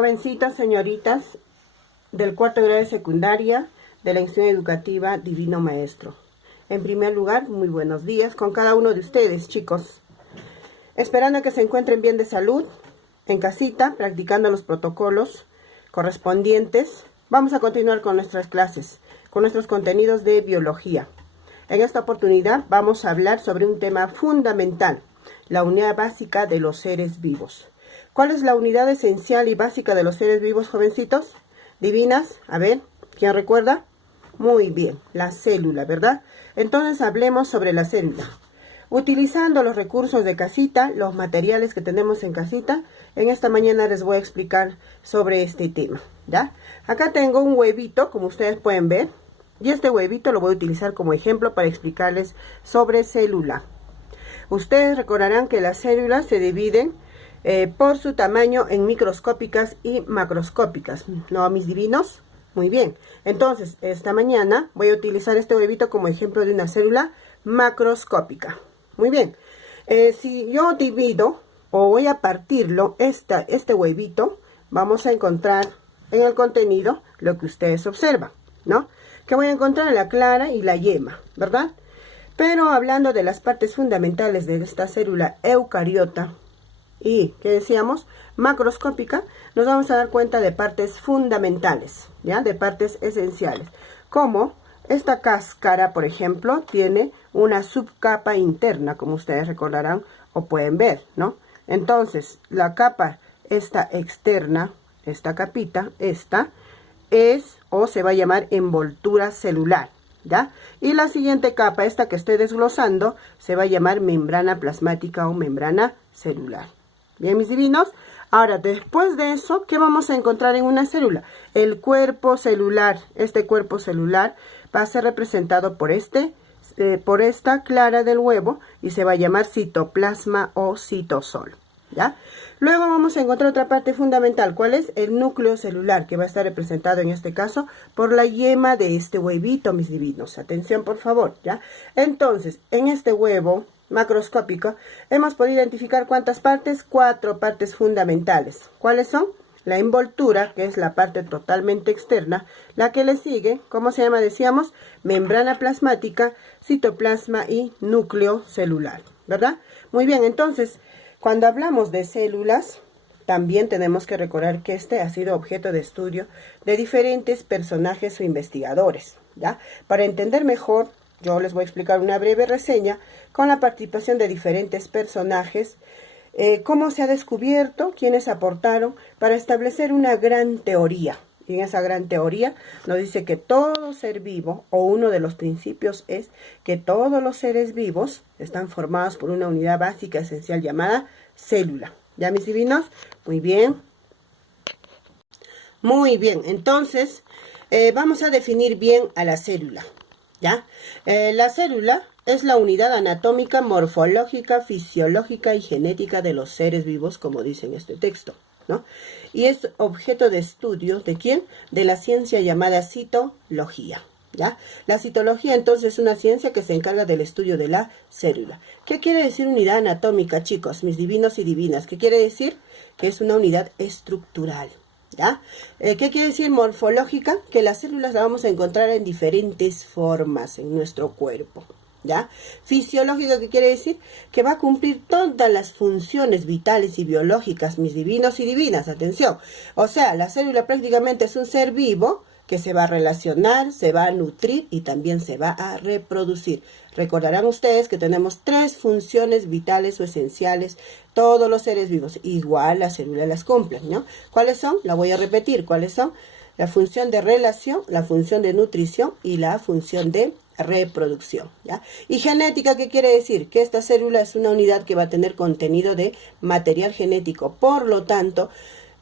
Jovencitas, señoritas del cuarto grado de secundaria de la institución educativa Divino Maestro. En primer lugar, muy buenos días con cada uno de ustedes, chicos. Esperando que se encuentren bien de salud, en casita, practicando los protocolos correspondientes. Vamos a continuar con nuestras clases, con nuestros contenidos de biología. En esta oportunidad vamos a hablar sobre un tema fundamental, la unidad básica de los seres vivos. ¿Cuál es la unidad esencial y básica de los seres vivos, jovencitos? Divinas, a ver, ¿quién recuerda? Muy bien, la célula, ¿verdad? Entonces hablemos sobre la célula. Utilizando los recursos de casita, los materiales que tenemos en casita, en esta mañana les voy a explicar sobre este tema, ¿ya? Acá tengo un huevito, como ustedes pueden ver, y este huevito lo voy a utilizar como ejemplo para explicarles sobre célula. Ustedes recordarán que las células se dividen por su tamaño en microscópicas y macroscópicas, ¿no, mis divinos? Muy bien, entonces esta mañana voy a utilizar este huevito como ejemplo de una célula macroscópica. Muy bien, si yo divido o voy a partirlo, este huevito, vamos a encontrar en el contenido lo que ustedes observan, ¿no? Que voy a encontrar la clara y la yema, ¿verdad? Pero hablando de las partes fundamentales de esta célula eucariota y, ¿qué decíamos? Macroscópica, nos vamos a dar cuenta de partes fundamentales, ¿ya? De partes esenciales, como esta cáscara, por ejemplo, tiene una subcapa interna, como ustedes recordarán o pueden ver, ¿no? Entonces, la capa, esta externa, esta capita, esta, es o se va a llamar envoltura celular, ¿ya? Y la siguiente capa, esta que estoy desglosando, se va a llamar membrana plasmática o membrana celular. Bien, mis divinos. Ahora, después de eso, ¿qué vamos a encontrar en una célula? El cuerpo celular. Este cuerpo celular va a ser representado por esta clara del huevo y se va a llamar citoplasma o citosol, ¿ya? Luego vamos a encontrar otra parte fundamental. ¿Cuál es? El núcleo celular, que va a estar representado en este caso por la yema de este huevito, mis divinos. Atención, por favor, ¿ya? Entonces, en este huevo macroscópico hemos podido identificar ¿cuántas partes? 4 partes fundamentales. ¿Cuáles son? La envoltura, que es la parte totalmente externa. La que le sigue, ¿cómo se llama? Decíamos, membrana plasmática, citoplasma y núcleo celular, ¿verdad? Muy bien, entonces, cuando hablamos de células, también tenemos que recordar que este ha sido objeto de estudio de diferentes personajes o investigadores, ¿ya? Para entender mejor, yo les voy a explicar una breve reseña con la participación de diferentes personajes, cómo se ha descubierto, quiénes aportaron para establecer una gran teoría. Y en esa gran teoría nos dice que todo ser vivo, o uno de los principios es que todos los seres vivos están formados por una unidad básica esencial llamada célula. ¿Ya, mis divinos? Muy bien. Muy bien, entonces vamos a definir bien a la célula, ¿ya? La célula es la unidad anatómica, morfológica, fisiológica y genética de los seres vivos, como dice en este texto, ¿no? Y es objeto de estudio, ¿de quién? De la ciencia llamada citología, ¿ya? La citología, entonces, es una ciencia que se encarga del estudio de la célula. ¿Qué quiere decir unidad anatómica, chicos, mis divinos y divinas? ¿Qué quiere decir? Que es una unidad estructural, ¿ya? ¿Qué quiere decir morfológica? Que las células las vamos a encontrar en diferentes formas en nuestro cuerpo, ¿ya? Fisiológico, ¿qué quiere decir? Que va a cumplir todas las funciones vitales y biológicas, mis divinos y divinas, atención. O sea, la célula prácticamente es un ser vivo que se va a relacionar, se va a nutrir y también se va a reproducir. Recordarán ustedes que tenemos 3 funciones vitales o esenciales, todos los seres vivos, igual las células las cumplen, ¿no? ¿Cuáles son? La voy a repetir, ¿cuáles son? La función de relación, la función de nutrición y la función de reproducción, ¿ya? Y genética, ¿qué quiere decir? Que esta célula es una unidad que va a tener contenido de material genético, por lo tanto,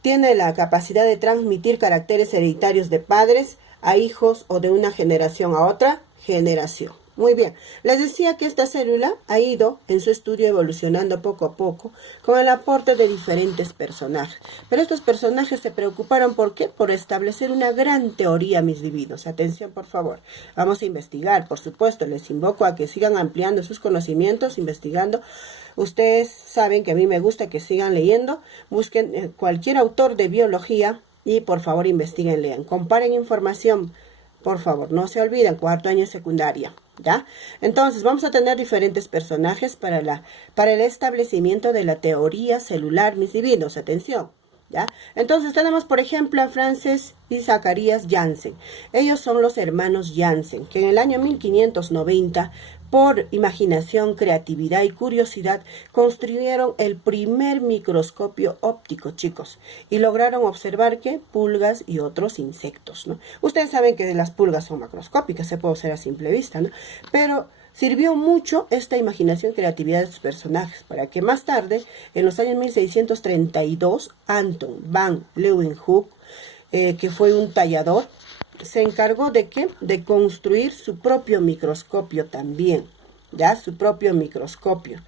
tiene la capacidad de transmitir caracteres hereditarios de padres a hijos o de una generación a otra generación, Muy bien, les decía que esta célula ha ido en su estudio evolucionando poco a poco con el aporte de diferentes personajes. Pero estos personajes se preocuparon, ¿por qué? Por establecer una gran teoría, mis divinos. Atención, por favor. Vamos a investigar, por supuesto. Les invoco a que sigan ampliando sus conocimientos, investigando. Ustedes saben que a mí me gusta que sigan leyendo. Busquen cualquier autor de biología y por favor investiguen, lean. Comparen información. Por favor, no se olviden, cuarto año de secundaria, ¿ya? Entonces, vamos a tener diferentes personajes para el establecimiento de la teoría celular, mis divinos. Atención, ¿ya? Entonces, tenemos, por ejemplo, a Frances y Zacharias Janssen. Ellos son los hermanos Janssen, que en el año 1590, por imaginación, creatividad y curiosidad, construyeron el primer microscopio óptico, chicos, y lograron observar que pulgas y otros insectos, ¿no? Ustedes saben que las pulgas son macroscópicas, se puede observar a simple vista, ¿no? Pero sirvió mucho esta imaginación y creatividad de sus personajes para que más tarde, en los años 1632, Anton van Leeuwenhoek, que fue un tallador, se encargó de ¿qué? De construir su propio microscopio también, ¿ya? Su propio microscopio.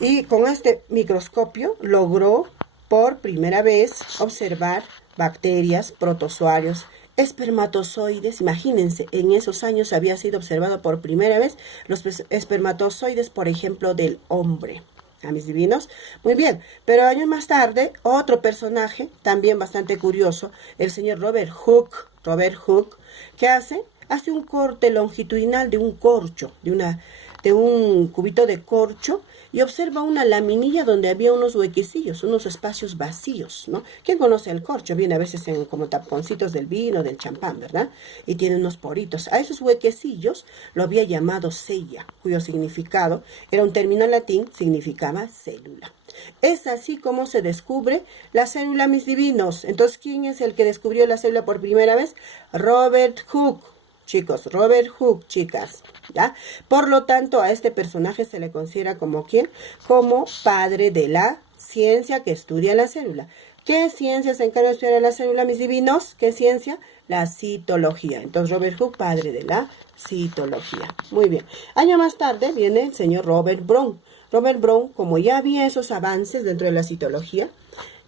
Y con este microscopio logró por primera vez observar bacterias, protozoarios, espermatozoides. Imagínense, en esos años había sido observado por primera vez los espermatozoides, por ejemplo, del hombre. A mis divinos, muy bien, pero años más tarde, otro personaje, también bastante curioso, el señor Robert Hooke, ¿qué hace? Hace un corte longitudinal de un corcho, de un cubito de corcho, y observa una laminilla donde había unos huequecillos, unos espacios vacíos, ¿no? ¿Quién conoce el corcho? Viene a veces en como taponcitos del vino, del champán, ¿verdad? Y tiene unos poritos. A esos huequecillos lo había llamado cella, cuyo significado era un término latín, significaba célula. Es así como se descubre la célula, mis divinos. Entonces, ¿quién es el que descubrió la célula por primera vez? Robert Hooke. Chicos, Robert Hooke, chicas, ¿ya? Por lo tanto, a este personaje se le considera como ¿quién? Como padre de la ciencia que estudia la célula. ¿Qué ciencia se encarga de estudiar la célula, mis divinos? ¿Qué ciencia? La citología. Entonces, Robert Hooke, padre de la citología. Muy bien. Año más tarde viene el señor Robert Brown. Robert Brown, como ya había esos avances dentro de la citología,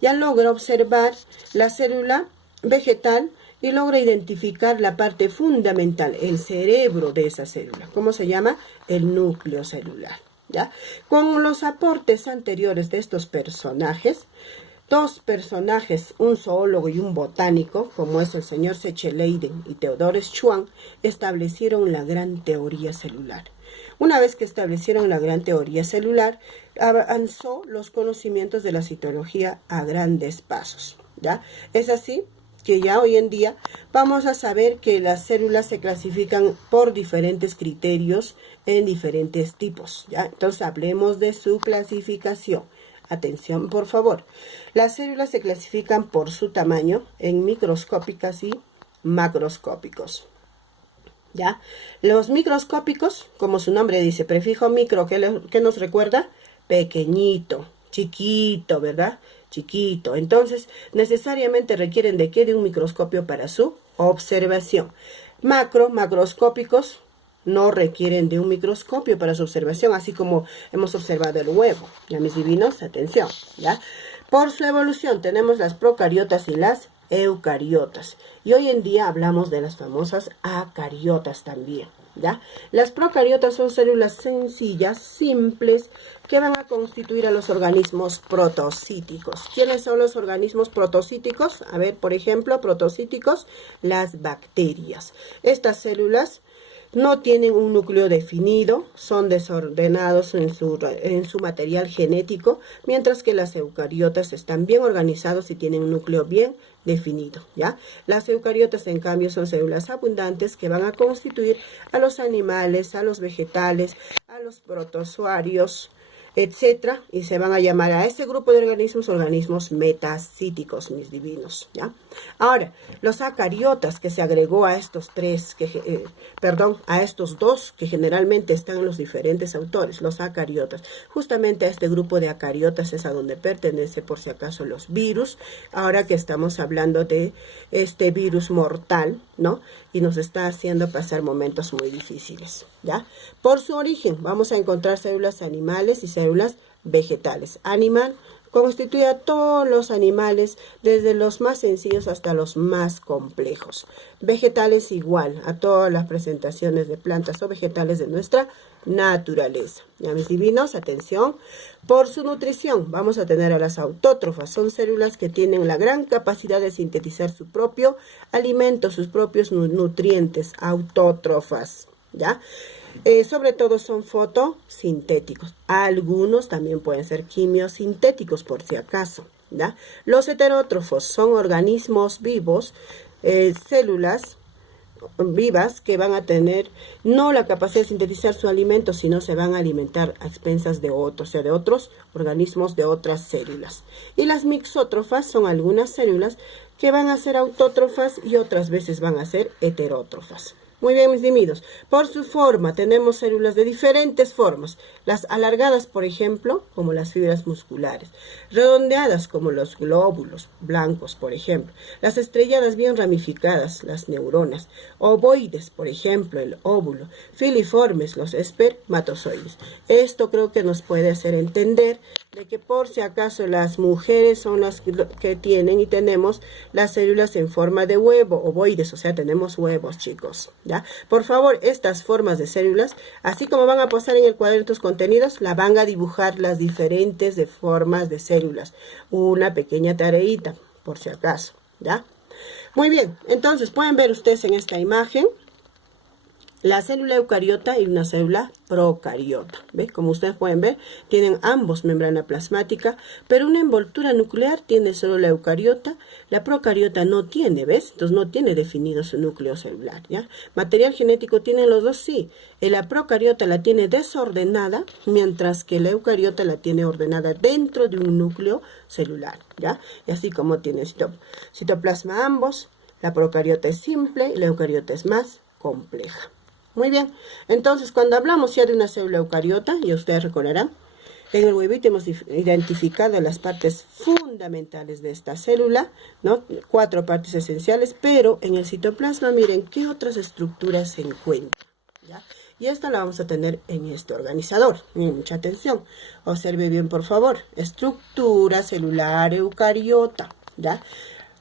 ya logra observar la célula vegetal y logra identificar la parte fundamental, el cerebro de esa célula. ¿Cómo se llama? El núcleo celular, ¿ya? Con los aportes anteriores de estos personajes, dos personajes, un zoólogo y un botánico, como es el señor Secheleyden y Theodore Schwann, establecieron la gran teoría celular. Una vez que establecieron la gran teoría celular, avanzó los conocimientos de la citología a grandes pasos, ¿ya? Es así que ya hoy en día vamos a saber que las células se clasifican por diferentes criterios en diferentes tipos, ¿ya? Entonces hablemos de su clasificación. Atención, por favor. Las células se clasifican por su tamaño en microscópicas y macroscópicos, ¿ya? Los microscópicos, como su nombre dice, prefijo micro, ¿qué nos recuerda? Pequeñito, chiquito, ¿verdad? Chiquito. Entonces, necesariamente requieren de ¿qué? De un microscopio para su observación. Macroscópicos no requieren de un microscopio para su observación, así como hemos observado el huevo. Ya, mis divinos, atención, ¿ya? Por su evolución tenemos las procariotas y las eucariotas. Y hoy en día hablamos de las famosas acariotas también, ¿ya? Las procariotas son células sencillas, simples, que van a constituir a los organismos protocíticos. ¿Quiénes son los organismos protocíticos? A ver, por ejemplo, protocíticos, las bacterias. Estas células no tienen un núcleo definido, son desordenados en su material genético, mientras que las eucariotas están bien organizados y tienen un núcleo bien definido, ¿ya? Las eucariotas, en cambio, son células abundantes que van a constituir a los animales, a los vegetales, a los protozoarios, etcétera, y se van a llamar a este grupo de organismos organismos metacíticos, mis divinos, ¿ya? Ahora, los acariotas, que se agregó a estos a estos dos que generalmente están en los diferentes autores, los acariotas. Justamente a este grupo de acariotas es a donde pertenece, por si acaso, los virus, ahora que estamos hablando de este virus mortal, ¿no? Y nos está haciendo pasar momentos muy difíciles, ¿ya? Por su origen, vamos a encontrar células animales y células vegetales. Animal constituye a todos los animales, desde los más sencillos hasta los más complejos. Vegetales igual a todas las presentaciones de plantas o vegetales de nuestra naturaleza. Ya, mis divinos, atención. Por su nutrición vamos a tener a las autótrofas. Son células que tienen la gran capacidad de sintetizar su propio alimento, sus propios nutrientes, autótrofas, ¿ya? Sobre todo son fotosintéticos. Algunos también pueden ser quimiosintéticos, por si acaso, ¿ya? Los heterótrofos son organismos vivos, células vivas que van a tener no la capacidad de sintetizar su alimento, sino se van a alimentar a expensas de otros, o sea, de otros organismos, de otras células. Y las mixótrofas son algunas células que van a ser autótrofas y otras veces van a ser heterótrofas. Muy bien, mis dimidos. Por su forma, tenemos células de diferentes formas. Las alargadas, por ejemplo, como las fibras musculares. Redondeadas, como los glóbulos blancos, por ejemplo. Las estrelladas bien ramificadas, las neuronas. Ovoides, por ejemplo, el óvulo. Filiformes, los espermatozoides. Esto creo que nos puede hacer entender de que por si acaso las mujeres son las que tienen y tenemos las células en forma de huevo, ovoides, o sea, tenemos huevos, chicos, ¿ya? Por favor, estas formas de células, así como van a posar en el cuaderno tus contenidos, la van a dibujar las diferentes de formas de células. Una pequeña tareita, por si acaso, ¿ya? Muy bien, entonces pueden ver ustedes en esta imagen la célula eucariota y una célula procariota. ¿Ve? Como ustedes pueden ver, tienen ambos membrana plasmática, pero una envoltura nuclear tiene solo la eucariota, la procariota no tiene, ¿ves? Entonces no tiene definido su núcleo celular, ¿ya? Material genético tienen los dos, sí. La procariota la tiene desordenada, mientras que la eucariota la tiene ordenada dentro de un núcleo celular, ¿ya? Y así como tiene citoplasma ambos, la procariota es simple y la eucariota es más compleja. Muy bien, entonces cuando hablamos ya de una célula eucariota, y ustedes recordarán, en el huevito hemos identificado las partes fundamentales de esta célula, ¿no? 4 partes esenciales, pero en el citoplasma, miren, ¿qué otras estructuras se encuentran? ¿Ya? Y esta la vamos a tener en este organizador. Miren, mucha atención. Observe bien, por favor. Estructura celular eucariota, ¿ya?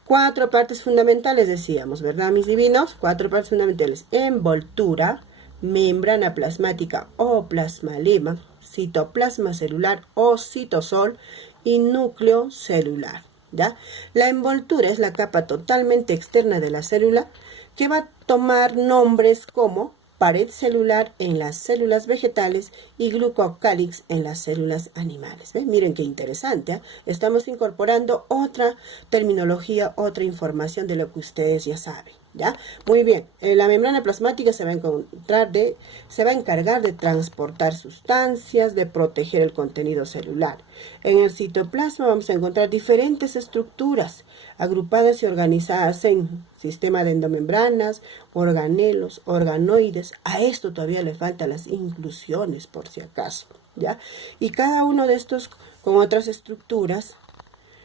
4 partes fundamentales decíamos, ¿verdad, mis divinos? 4 partes fundamentales. Envoltura, membrana plasmática o plasmalema, citoplasma celular o citosol y núcleo celular, ¿ya? La envoltura es la capa totalmente externa de la célula que va a tomar nombres como pared celular en las células vegetales y glucocálix en las células animales. ¿Ven? Miren qué interesante, ¿eh? Estamos incorporando otra terminología, otra información de lo que ustedes ya saben, ¿ya? Muy bien, la membrana plasmática se va a encargar de transportar sustancias, de proteger el contenido celular. En el citoplasma vamos a encontrar diferentes estructuras agrupadas y organizadas en sistema de endomembranas, organelos, organoides. A esto todavía le faltan las inclusiones, por si acaso, ¿ya? Y cada uno de estos con otras estructuras